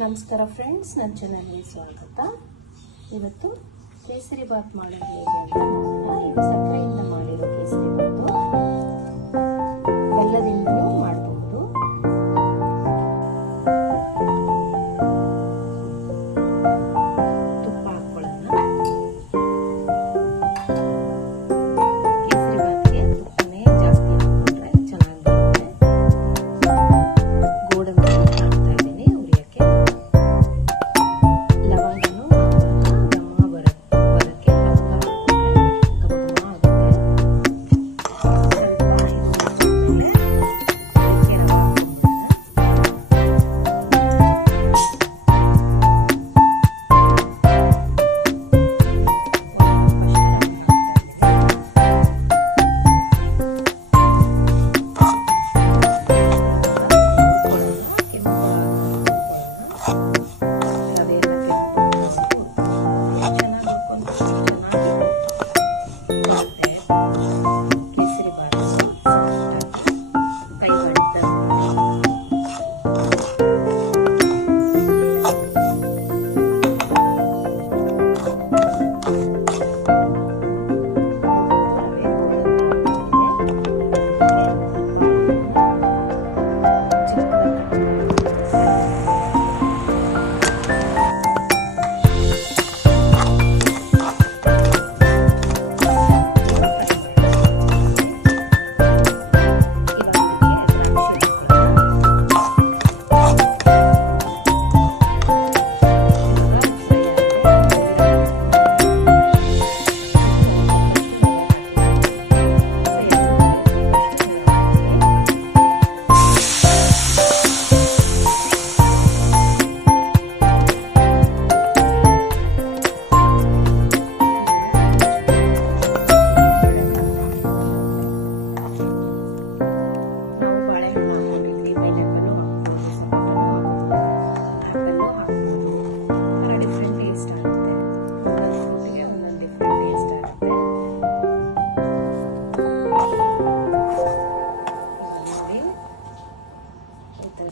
ನಮಸ್ಕಾರ ಫ್ರೆಂಡ್ಸ್, ನನ್ನ ಚಾನಲ್ಗೆ ಸ್ವಾಗತ. ಇವತ್ತು ಕೇಸರಿ ಬಾತ್ ಮಾಡೋದು ಹೇಗೆ ಅಂತ ನೋಡೋಣ. ಇದು ಸಕ್ಕರೆಯಿಂದ ಮಾಡಿರೋ ಕೇಸರಿ ಬಾತು, ಬೆಲ್ಲದಿಂದಲೂ ಮಾಡಬಹುದು. ತುಪ್ಪ ಹಾಕೊಳ್ಳೋಣ. ಕೇಸರಿ ಬಾತ್ಗೆ ತುಪ್ಪನೇ ಜಾಸ್ತಿ ಹಾಕೊಂಡ್ರೆ ಚೆನ್ನಾಗಿ ಬರುತ್ತೆ. ಗೋಡಂಬಿ ಹಾಕ್ತಾ ಇದ್ದೀನಿ ಉರಿಯಕ್ಕೆ. ಲವಂಗನೂ ಘಮ ಬರಕ್ಕೆ ಲವಂಗ ಹಾಕೊಂಡ್ರೆ ಘಮ ಆಗುತ್ತೆ.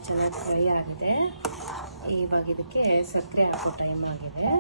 ಚೆನ್ನಾಗಿ ಫ್ರೈ ಆಗಿದೆ. ಇವಾಗ ಇದಕ್ಕೆ ಸಕ್ಕರೆ ಹಾಕೋ ಟೈಮ್ ಆಗಿದೆ.